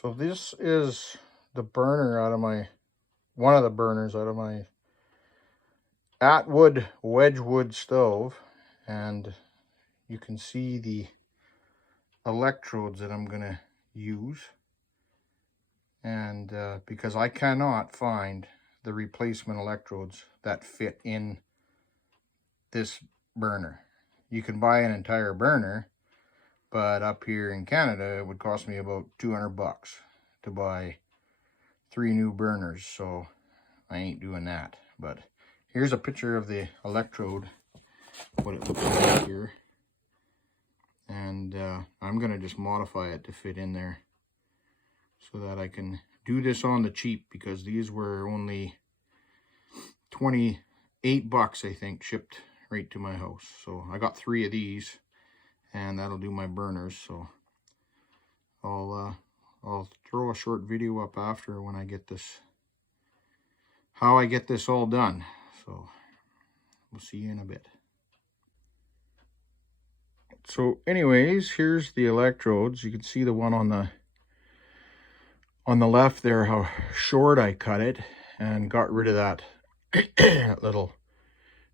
So this is the burner out of my, one of the burners out of my Atwood Wedgwood stove, and you can see the electrodes that I'm gonna use. And because I cannot find the replacement electrodes that fit in this burner. You can buy an entire burner, but up here in Canada it would cost me about 200 bucks to buy 3 new burners, so I ain't doing that. But here's a picture of the electrode, what it looks like here, and I'm gonna just modify it to fit in there so that I can do this on the cheap, because these were only 28 bucks, I think, shipped right to my house. So I got 3 of these, and that'll do my burners. So I'll throw a short video up after when I get this, how I get this all done. So we'll see you in a bit. So anyways, here's the electrodes. You can see the one on the left there, how short I cut it and got rid of that little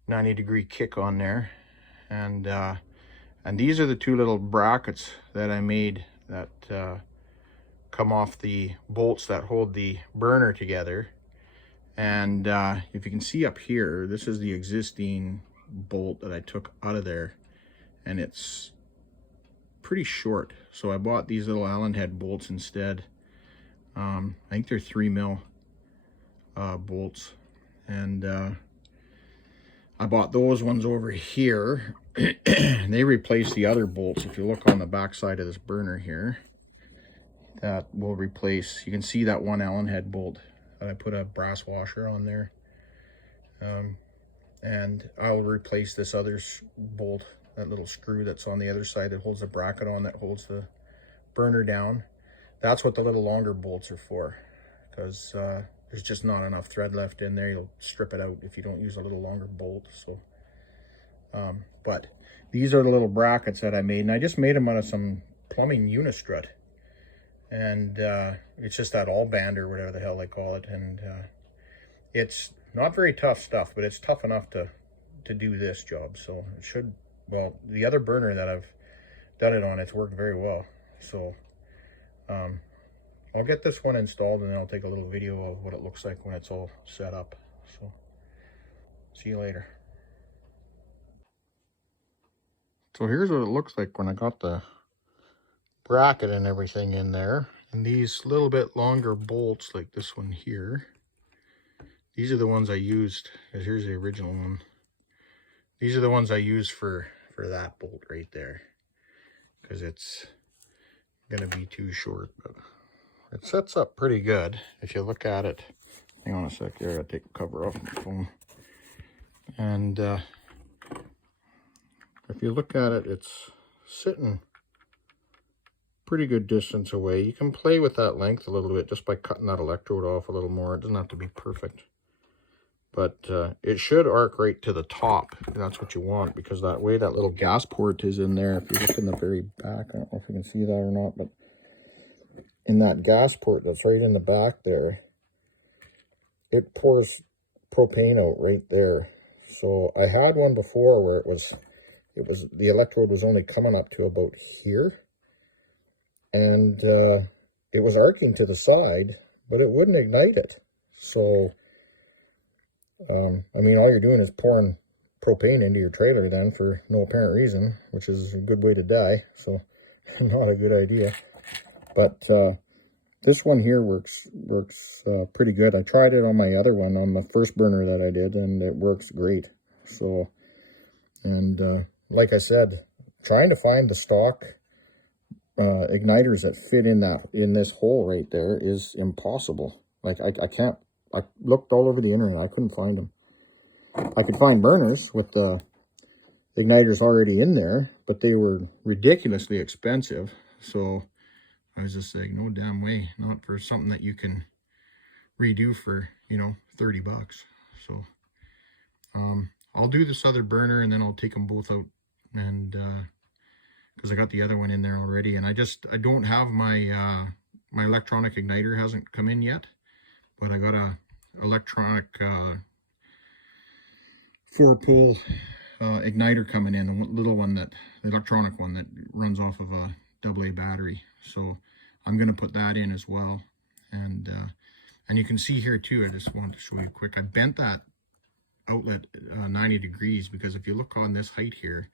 90-degree kick on there. And these are the 2 little brackets that I made that come off the bolts that hold the burner together. And if you can see up here, this is the existing bolt that I took out of there, and it's pretty short. So I bought these little Allen head bolts instead. I think they're 3mm bolts, and I bought those ones over here. And they replace the other bolts. If you look on the back side of this burner here, that will replace, you can see that one Allen head bolt that I put a brass washer on there, and I'll replace this other bolt, that little screw that's on the other side that holds the bracket on, that holds the burner down. That's what the little longer bolts are for, because there's just not enough thread left in there. You'll strip it out if you don't use a little longer bolt. So but these are the little brackets that I made, and I just made them out of some plumbing unistrut, and it's just that all band or whatever the hell they call it. And it's not very tough stuff, but it's tough enough to do this job. So it should, well, the other burner that I've done it on, it's worked very well. So I'll get this one installed, and then I'll take a little video of what it looks like when it's all set up. So see you later. So here's what it looks like when I got the bracket and everything in there. And these little bit longer bolts, like this one here, these are the ones I used. Here's the original one. These are the ones I used for that bolt right there, because it's gonna be too short. But it sets up pretty good if you look at it. Hang on a sec here, I gotta take the cover off my phone. And if you look at it, it's sitting pretty good distance away. You can play with that length a little bit just by cutting that electrode off a little more. It doesn't have to be perfect, but it should arc right to the top. That's what you want, because that way that little gas port is in there. If you look in the very back, I don't know if you can see that or not, but in that gas port that's right in the back there, it pours propane out right there. So I had one before where it was the electrode was only coming up to about here, and it was arcing to the side, but it wouldn't ignite it. So I mean, all you're doing is pouring propane into your trailer then for no apparent reason, which is a good way to die. So not a good idea. But this one here works pretty good. I tried it on my other one, on the first burner that I did, and it works great. So, and like I said, trying to find the stock igniters that fit in this hole right there is impossible. Like I can't. I looked all over the internet. I couldn't find them. I could find burners with the igniters already in there, but they were ridiculously expensive. So I was just like, no damn way, not for something that you can redo for, you know, 30 bucks. So I'll do this other burner, and then I'll take them both out, and because I got the other one in there already, and I don't have my my electronic igniter hasn't come in yet, but I got a electronic 4-pole igniter coming in, the little one, the electronic one that runs off of a AA battery. So I'm going to put that in as well. And you can see here too, I just wanted to show you quick, I bent that outlet 90 degrees, because if you look on this height here,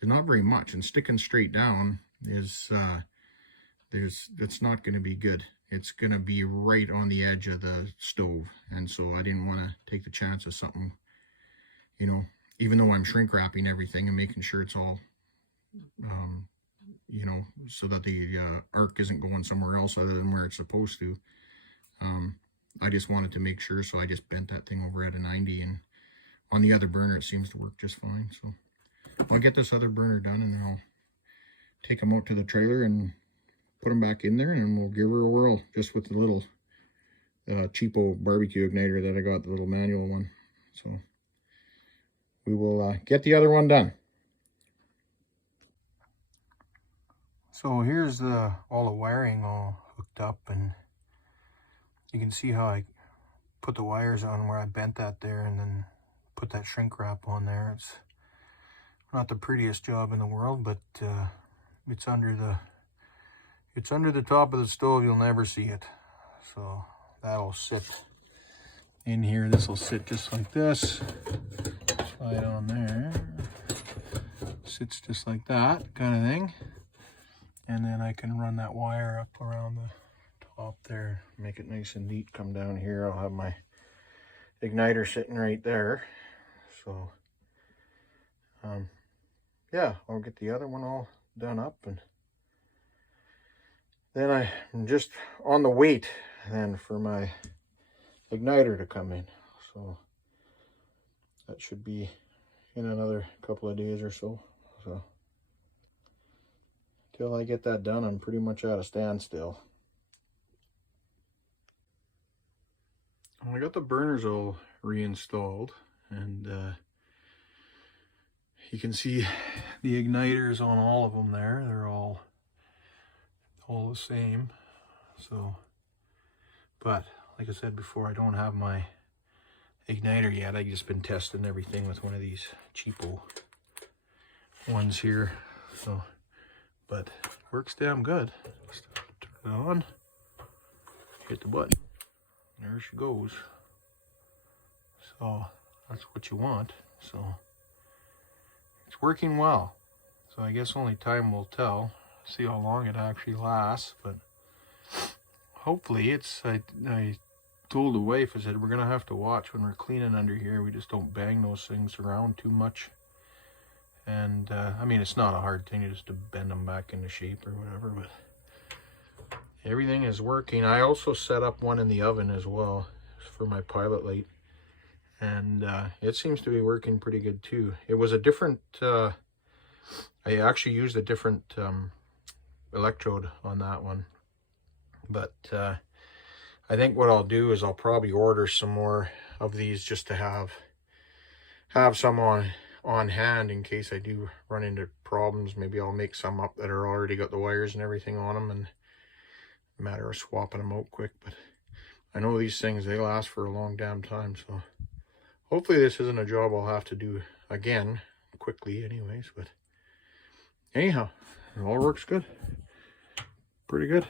there's not very much, and sticking straight down is it's not going to be good. It's going to be right on the edge of the stove, and so I didn't want to take the chance of something, you know, even though I'm shrink wrapping everything and making sure it's all you know, so that the arc isn't going somewhere else other than where it's supposed to. I just wanted to make sure, so I just bent that thing over at a 90, and on the other burner it seems to work just fine. So I'll get this other burner done, and then I'll take them out to the trailer and put them back in there, and we'll give her a whirl just with the little cheapo barbecue igniter that I got, the little manual one. So we will get the other one done. So here's all the wiring all hooked up, and you can see how I put the wires on where I bent that there and then put that shrink wrap on there. It's not the prettiest job in the world, but it's under the top of the stove. You'll never see it. So that'll sit in here. This will sit just like this. Slide on there. Sits just like that kind of thing. And then I can run that wire up around the top there, make it nice and neat. Come down here, I'll have my igniter sitting right there. So yeah, I'll get the other one all done up, and then I'm just on the wait then for my igniter to come in. So that should be in another couple of days or so. So till I get that done, I'm pretty much at a standstill. I got the burners all reinstalled, and you can see the igniters on all of them there. They're all the same. So, but like I said before, I don't have my igniter yet. I've just been testing everything with one of these cheapo ones here. So, but works damn good. Just turn it on, hit the button. There she goes. So that's what you want. So it's working well. So I guess only time will tell. See how long it actually lasts. But hopefully it's, I told the wife, I said, we're gonna have to watch when we're cleaning under here. We just don't bang those things around too much. And I mean, it's not a hard thing just to bend them back into shape or whatever, but everything is working. I also set up one in the oven as well for my pilot light, and it seems to be working pretty good too. It was a different, I actually used a different electrode on that one, but I think what I'll do is I'll probably order some more of these just to have some on hand in case I do run into problems. Maybe I'll make some up that are already got the wires and everything on them, and matter of swapping them out quick. But I know these things, they last for a long damn time, so hopefully this isn't a job I'll have to do again quickly anyways. But anyhow, it all works good, pretty good.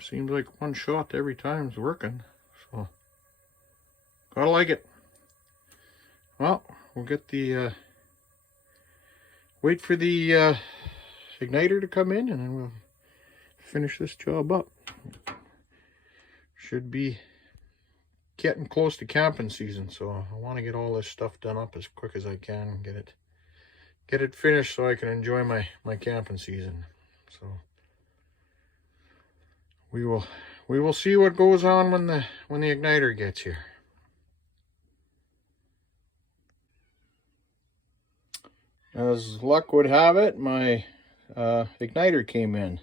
Seems like one shot every time is working, so gotta like it. Well, we'll get the wait for the igniter to come in, and then we'll finish this job up. Should be getting close to camping season, so I want to get all this stuff done up as quick as I can, get it finished so I can enjoy my camping season. So we will see what goes on when the igniter gets here. As luck would have it, my igniter came in.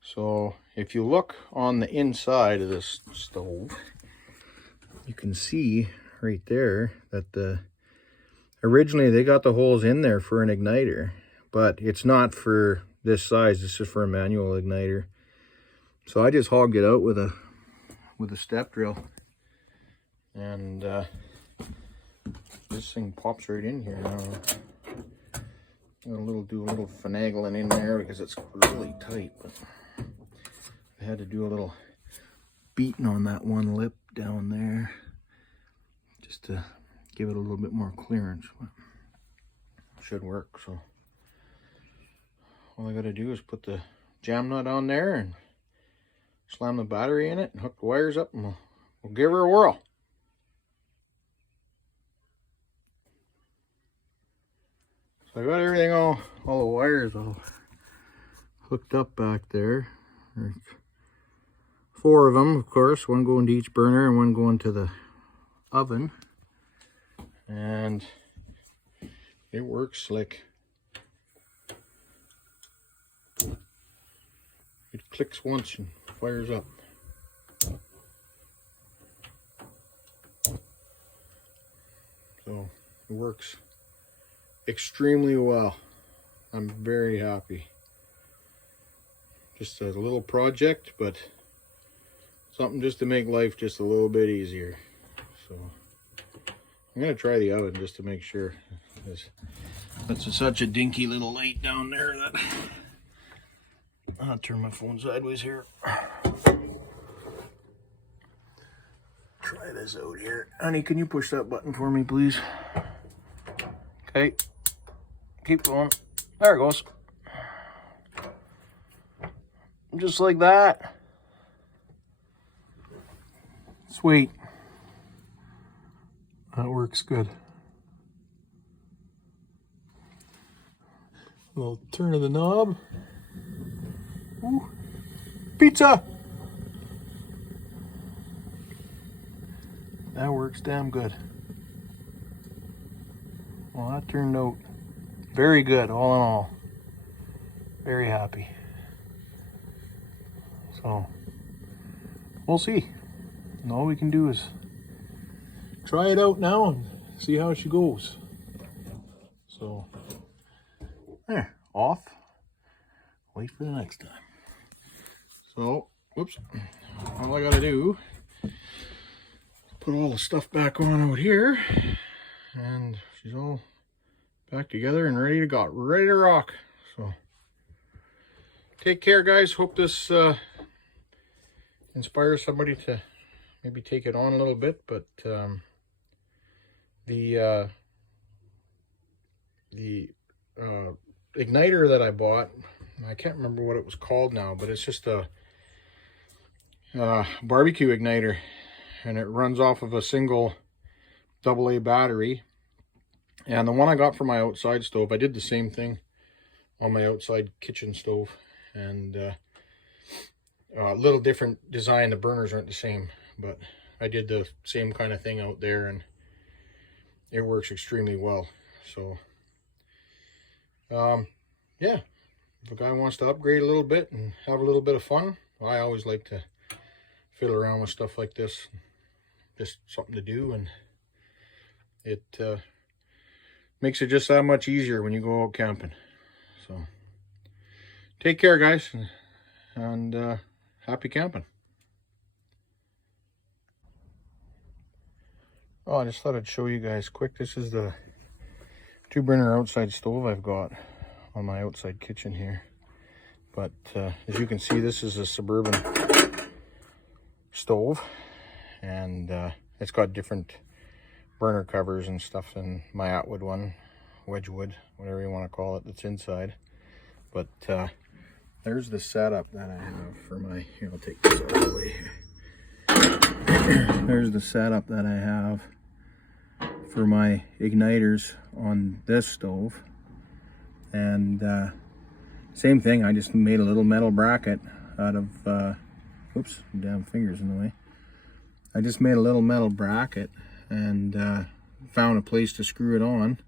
So if you look on the inside of this stove, you can see right there that originally they got the holes in there for an igniter, but it's not for this size. This is for a manual igniter. So I just hogged it out with a step drill, and this thing pops right in here now. I'm gonna do a little finagling in there because it's really tight, but I had to do a little beating on that one lip down there just to give it a little bit more clearance, but it should work. So all I gotta do is put the jam nut on there and slam the battery in it and hook the wires up, and we'll give her a whirl. So I got everything, all the wires all hooked up back there. There's 4 of them, of course, one going to each burner and one going to the oven. And it works slick. It clicks once and fires up. So it works extremely well. I'm very happy. Just a little project, but something just to make life just a little bit easier. So I'm gonna try the oven just to make sure. That's such a dinky little light down there that I'll turn my phone sideways here. Try this out here. Honey, can you push that button for me, please? Okay. Keep going. There it goes. Just like that. Sweet. That works good. A little turn of the knob. Ooh. Pizza! That works damn good. Well, that turned out very good, all in all. Very happy. So, we'll see. And all we can do is try it out now and see how she goes. So, there, off. Wait for the next time. So, whoops. All I gotta do is put all the stuff back on out here, and she's all back together and ready to go, ready to rock. So, take care, guys. Hope this inspires somebody to maybe take it on a little bit. But the igniter that I bought, I can't remember what it was called now, but it's just a barbecue igniter, and it runs off of a single AA battery. And the one I got for my outside stove, I did the same thing on my outside kitchen stove, and a little different design. The burners aren't the same, but I did the same kind of thing out there, and it works extremely well. So yeah, if a guy wants to upgrade a little bit and have a little bit of fun, I always like to fiddle around with stuff like this. Just something to do, and it makes it just that much easier when you go out camping. So take care, guys, and happy camping. Oh, I just thought I'd show you guys quick. This is the 2-burner outside stove I've got on my outside kitchen here. But as you can see, this is a Suburban stove, and it's got different burner covers and stuff than my Atwood one, Wedgwood, whatever you want to call it, that's inside. But there's the setup that I have for my, here, I'll take this out of the way here. There's the setup that I have for my igniters on this stove. And same thing, I just made a little metal bracket out of, oops, damn fingers in the way. I just made a little metal bracket and found a place to screw it on.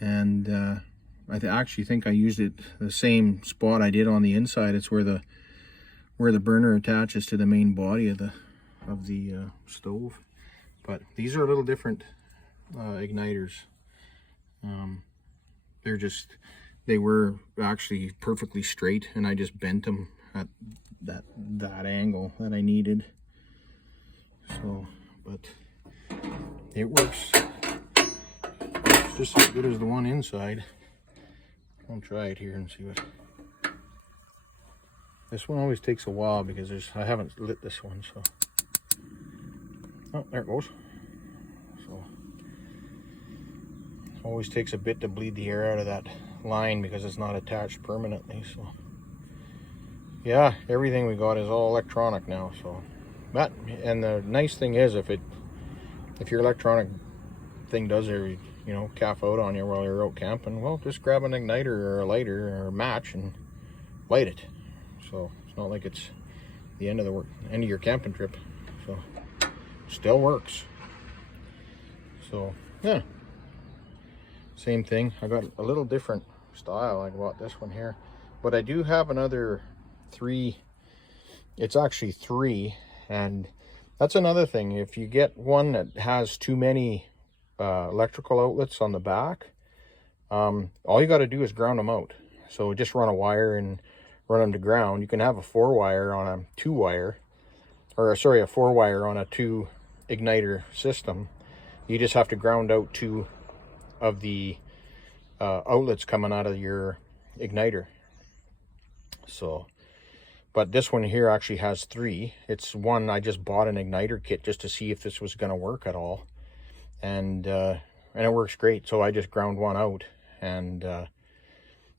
And I actually think I used it the same spot I did on the inside. It's where the burner attaches to the main body of the stove. But these are a little different igniters. They're just they were actually perfectly straight, and I just bent them at that angle that I needed. So, but it works just as good as the one inside. I'll try it here and see what. This one always takes a while because I haven't lit this one, so. Oh, there it goes. So, always takes a bit to bleed the air out of that line because it's not attached permanently. So, yeah, everything we got is all electronic now. So, but and the nice thing is, if your electronic thing does calf out on you while you're out camping, well, just grab an igniter or a lighter or a match and light it. So it's not like it's the end of your camping trip. So still works. So yeah, same thing. I got a little different style. I bought this one here, but I do have another 3. It's actually 3, and that's another thing. If you get one that has too many electrical outlets on the back, all you got to do is ground them out. So just run a wire and run them to ground. You can have a 4-wire on a 2-wire, or sorry, a 4-wire on a 2 igniter system. You just have to ground out 2 of the outlets coming out of your igniter. So, but this one here actually has 3. It's one, I just bought an igniter kit just to see if this was going to work at all, and it works great. So I just ground one out, and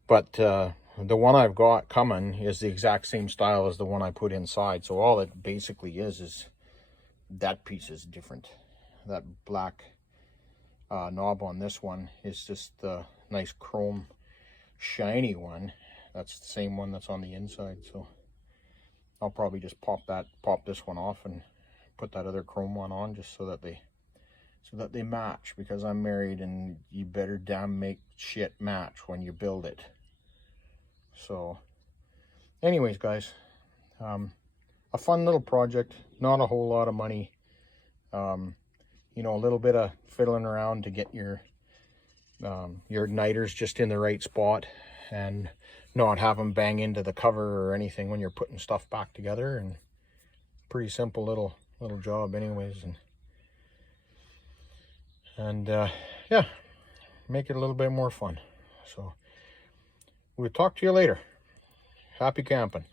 but the one I've got coming is the exact same style as the one I put inside. So all it basically is that piece is different. That black knob on this one is just the nice chrome shiny one. That's the same one that's on the inside. So I'll probably just pop this one off and put that other chrome one on, just so that they match, because I'm married and you better damn make shit match when you build it. So anyways, guys, a fun little project, not a whole lot of money, a little bit of fiddling around to get your igniters just in the right spot and not have them bang into the cover or anything when you're putting stuff back together. And pretty simple little job anyways, and yeah, make it a little bit more fun. So we'll talk to you later. Happy camping.